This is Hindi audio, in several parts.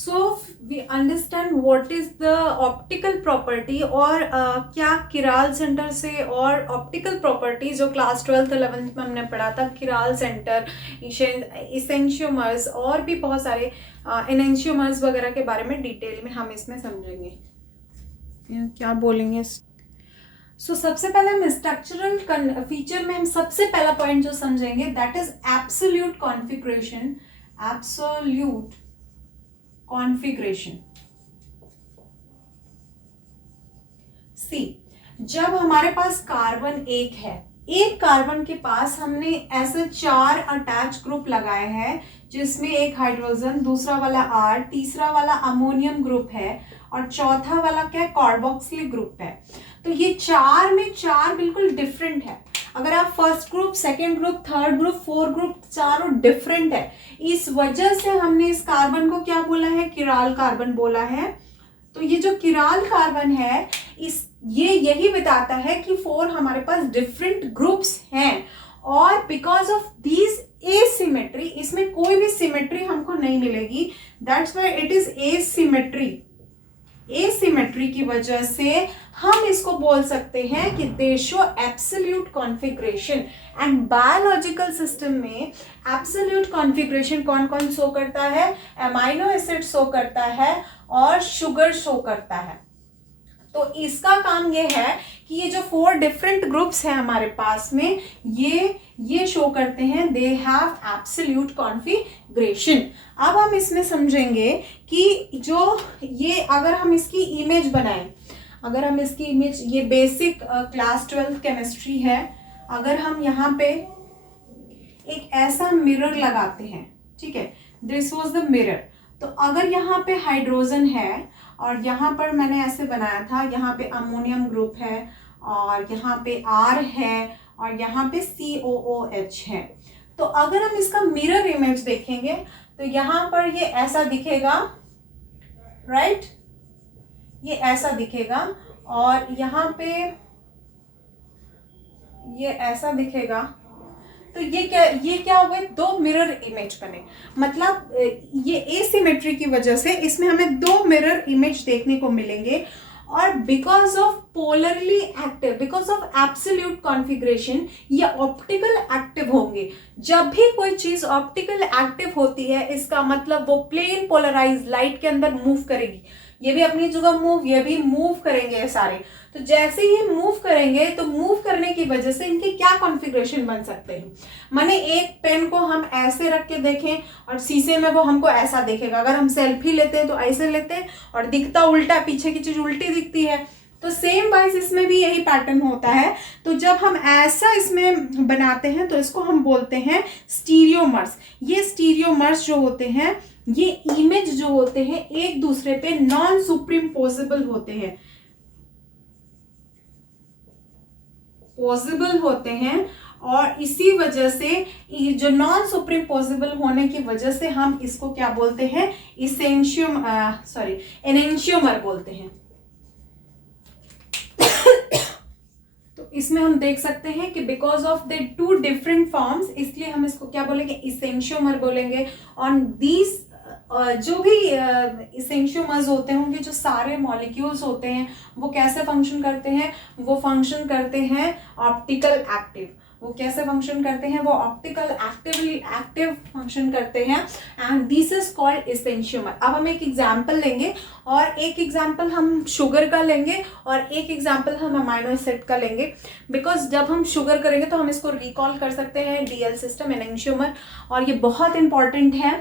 So we understand what is the optical property, और क्या किराल सेंटर से और ऑप्टिकल प्रॉपर्टी जो क्लास 12th-11th में हमने पढ़ा था, किराल सेंटर, इसेंशियोमर्स और भी बहुत सारे एनेंशियोमर्स वगैरह के बारे में डिटेल में हम इसमें समझेंगे। क्या बोलेंगे? सबसे पहले हम स्ट्रक्चरल फीचर में हम सबसे पहला पॉइंट जो समझेंगे that is absolute configuration. Absolute configuration. See, जब हमारे पास कार्बन एक है, एक कार्बन के पास हमने ऐसे 4 अटैच ग्रुप लगाए हैं जिसमें एक हाइड्रोजन, दूसरा वाला R, तीसरा वाला अमोनियम ग्रुप है और चौथा वाला क्या है, कार्बोक्सिलिक ग्रुप है। तो ये 4 में 4 बिल्कुल डिफरेंट है। अगर आप first group, second group, third group, fourth group, चारों डिफरेंट है। इस वजह से हमने इस कार्बन को क्या बोला है, किराल कार्बन बोला है। तो ये जो किराल कार्बन है, ये यही बताता है कि 4 हमारे पास डिफरेंट ग्रुप्स हैं, और बिकॉज ऑफ दीज एसिमेट्री, इसमें कोई भी सिमेट्री हमको नहीं मिलेगी, that's why it is asymmetry. Asymmetry की वजह से हम इसको बोल सकते हैं कि दे show absolute configuration. And biological system में एब्सोल्यूट कॉन्फ़िगरेशन कौन कौन शो करता है, अमाइनो एसिड शो करता है और शुगर शो करता है। तो इसका काम ये है कि ये जो 4 डिफरेंट ग्रुप्स हैं हमारे पास में, ये शो करते हैं दे हैव एब्सोल्यूट कॉन्फ़िगरेशन। अब हम इसमें समझेंगे कि जो ये, अगर हम इसकी इमेज बनाएं, अगर हम इसकी इमेज, ये बेसिक क्लास 12 केमिस्ट्री है, अगर हम यहाँ पे एक ऐसा मिरर लगाते हैं, ठीक है, दिस वाज द मिरर। तो अगर यहाँ पे हाइड्रोजन है और यहाँ पर मैंने ऐसे बनाया था, यहाँ पे अमोनियम ग्रुप है और यहाँ पे R है और यहाँ पे COOH है। तो अगर हम इसका मिरर इमेज देखेंगे तो यहाँ पर ये ऐसा दिखेगा, राइट, ये ऐसा दिखेगा, और यहाँ पे ये ऐसा दिखेगा। तो ये क्या हो गए, 2 मिरर इमेज बने। मतलब ये एसिमेट्री की वजह से इसमें हमें 2 मिरर इमेज देखने को मिलेंगे। और because of polarly active, because of absolute configuration, ये ऑप्टिकल एक्टिव होंगे। जब भी कोई चीज ऑप्टिकल एक्टिव होती है, इसका मतलब वो प्लेन पोलराइज लाइट के अंदर मूव करेगी। ये भी अपनी जगह मूव, ये भी मूव करेंगे ये सारे। तो जैसे ही मूव करेंगे, तो मूव करने की वजह से इनके क्या कॉन्फ़िगरेशन बन सकते हैं। माने एक पेन को हम ऐसे रख के देखें और शीशे में वो हमको ऐसा दिखेगा। अगर हम सेल्फी लेते हैं तो ऐसे लेते हैं और दिखता उल्टा, पीछे की चीज उल्टी दिखती है। तो सेम वाइज इसमें भी यही पैटर्न होता है। तो जब हम ऐसा इसमें बनाते हैं तो इसको हम बोलते हैं स्टीरियोमर्स। ये स्टीरियोमर्स जो होते हैं, ये इमेज जो होते हैं एक दूसरे पे नॉन सुपरिम्पोजेबल होते हैं, पॉसिबल होते हैं। और इसी वजह से जो नॉन सुपरिम्पोजेबल होने की वजह से हम इसको क्या बोलते हैं, एनेंशियोमर बोलते हैं। तो इसमें हम देख सकते हैं कि because of the 2 different forms, इसलिए हम इसको क्या बोलेंगे, इसेंशियोमर बोलेंगे। ऑन दीज जो भी इसेंशियोमर्स होते होंगे, जो सारे मॉलिक्यूल्स होते हैं, वो कैसे फंक्शन करते हैं, वो फंक्शन करते हैं ऑप्टिकल एक्टिव। वो कैसे फंक्शन करते हैं, वो ऑप्टिकल एक्टिव फंक्शन करते हैं, एंड दिस इज कॉल्ड इसेंशियोमर। अब हम एक एग्जांपल लेंगे, और एक एग्जांपल हम शुगर का लेंगे और एक एग्जांपल हम अमाइनो एसिड का लेंगे। बिकॉज जब हम शुगर करेंगे तो हम इसको रिकॉल कर सकते हैं, डीएल सिस्टम, एनेंशियोमर, और ये बहुत इंपॉर्टेंट है,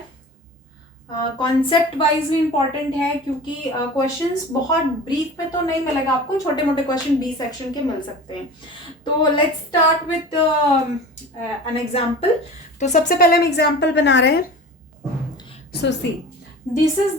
कॉन्सेप्ट वाइज भी इंपॉर्टेंट है, क्योंकि क्वेश्चंस बहुत ब्रीफ में तो नहीं मिलेगा आपको, छोटे मोटे क्वेश्चन बी सेक्शन के मिल सकते हैं। तो let's start with an example. तो सबसे पहले हम एग्जांपल बना रहे हैं। So see, this is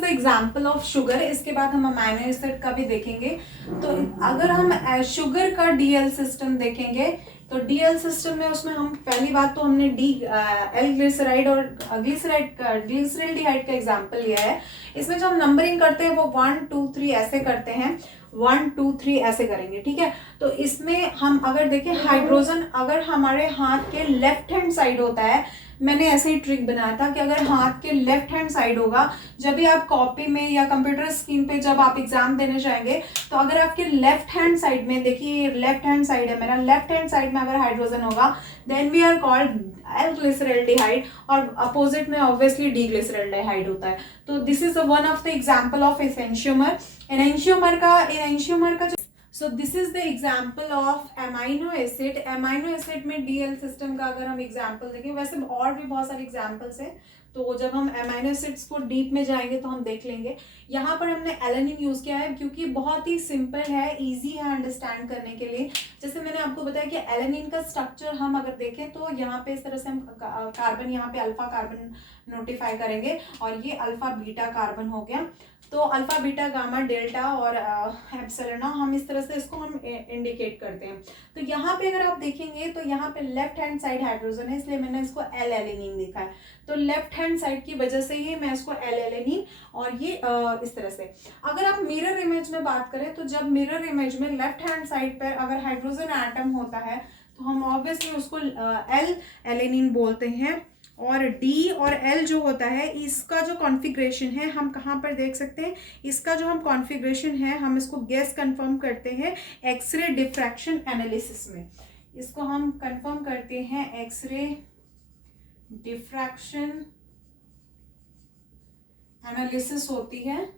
the example of sugar. इसके बाद हम अमाइनो एसिड का भी देखेंगे। तो अगर हम शुगर का डीएल सिस्टम देखेंगे, तो डीएल सिस्टम में उसमें हम पहली बात तो हमने एल ग्लिसराइड और ग्लिसरल्डिहाइड का एग्जांपल लिया है। इसमें जो हम नंबरिंग करते हैं वो 1 2 3 ऐसे करते हैं। 1 2 3 ऐसे करेंगे, ठीक है। तो इसमें हम अगर देखें हाइड्रोजन अगर हमारे हाथ के लेफ्ट हैंड साइड होता है, मैंने ऐसे ही ट्रिक बनाया था कि अगर हाथ के लेफ्ट हैंड साइड होगा, जब भी आप कॉपी में या कंप्यूटर स्क्रीन पे जब आप एग्जाम देने जाएंगे, तो अगर आपके लेफ्ट हैंड साइड में, देखिए लेफ्ट हैंड साइड है मेरा, लेफ्ट हैंड साइड में अगर हाइड्रोजन होगा then we are called L glyceraldehyde, और अपोजिट में ऑब्वियसली डी ग्लिसरल्डिहाइड होता है। तो this is one of the example of enantiomer. Enantiomer का जो so this is the example of amino acid. Amino acid में डीएल सिस्टम का अगर हम एग्जाम्पल देखें, वैसे और भी बहुत सारे एग्जाम्पल्स हैं, तो जब हम एमाइनो एसिड्स को डीप में जाएंगे तो हम देख लेंगे। यहाँ पर हमने एलेनिन यूज किया है क्योंकि बहुत ही सिंपल है, इजी है अंडरस्टैंड करने के लिए। जैसे मैंने आपको बताया कि एलेनिन का स्ट्रक्चर हम अगर देखें तो यहाँ पे इस तरह से हम कार्बन, यहाँ पे अल्फा कार्बन नोटिफाई करेंगे और ये अल्फा बीटा कार्बन हो गया। तो अल्फा बीटा गामा डेल्टा और एप्सिलॉन, हम इस तरह से इसको हम इंडिकेट करते हैं। तो यहाँ पे अगर आप देखेंगे तो यहाँ पे लेफ्ट हैंड साइड हाइड्रोजन है, इसलिए मैंने इसको एल एलेनिन लिखा है। तो लेफ्ट हैंड साइड की वजह से ही मैं इसको एल एलेनिन, और ये इस तरह से। अगर आप मिरर इमेज में बात करें तो जब मिरर इमेज में लेफ्ट हैंड साइड पर अगर हाइड्रोजन एटम होता है तो हम ऑब्वियसली उसको एल एलेनिन बोलते हैं, और डी और एल जो होता है इसका जो कॉन्फ़िगरेशन है हम कहाँ पर देख सकते हैं, इसका जो हम कॉन्फ़िगरेशन है हम इसको गैस कंफर्म करते हैं एक्सरे डिफ्रैक्शन एनालिसिस में। इसको हम कंफर्म करते हैं एक्सरे डिफ्रैक्शन एनालिसिस होती है,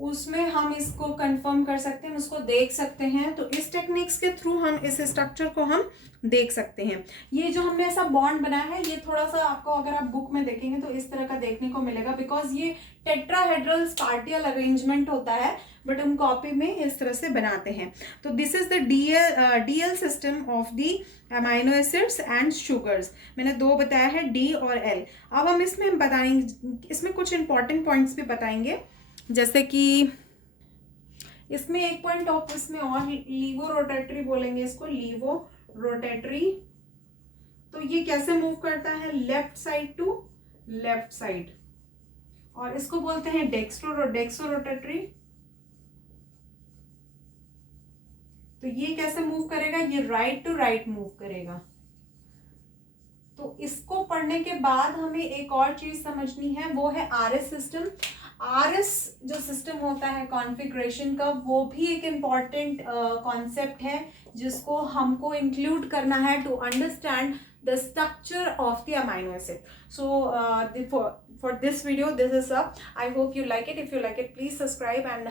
उसमें हम इसको कंफर्म कर सकते हैं, उसको देख सकते हैं। तो इस टेक्निक्स के थ्रू हम इस स्ट्रक्चर को हम देख सकते हैं। ये जो हमने ऐसा बॉन्ड बनाया है ये थोड़ा सा आपको अगर आप बुक में देखेंगे तो इस तरह का देखने को मिलेगा, बिकॉज ये टेट्राहेड्रल स्पार्टियल अरेंजमेंट होता है, बट हम कॉपी में इस तरह से बनाते हैं। तो this is the DL system of the amino acids and sugars. मैंने दो बताया है, डी और एल। अब हम इसमें बताएंगे, इसमें कुछ इंपॉर्टेंट पॉइंट्स भी बताएंगे, जैसे कि इसमें एक पॉइंट ऑफ इसमें और लीवो रोटेटरी बोलेंगे इसको, लीवो रोटेटरी। तो ये कैसे मूव करता है left side to left side, और इसको बोलते हैं डेक्सो रोटेटरी। तो ये कैसे मूव करेगा, ये राइट टू राइट मूव करेगा। तो इसको पढ़ने के बाद हमें एक और चीज समझनी है, वो है आरएस सिस्टम। आरएस जो सिस्टम होता है कॉन्फ़िगरेशन का, वो भी एक इम्पॉर्टेंट कॉन्सेप्ट है जिसको हमको इंक्लूड करना है to understand the structure of the amino acid. So for this video, this is up. I hope you like it. If you like it, please subscribe and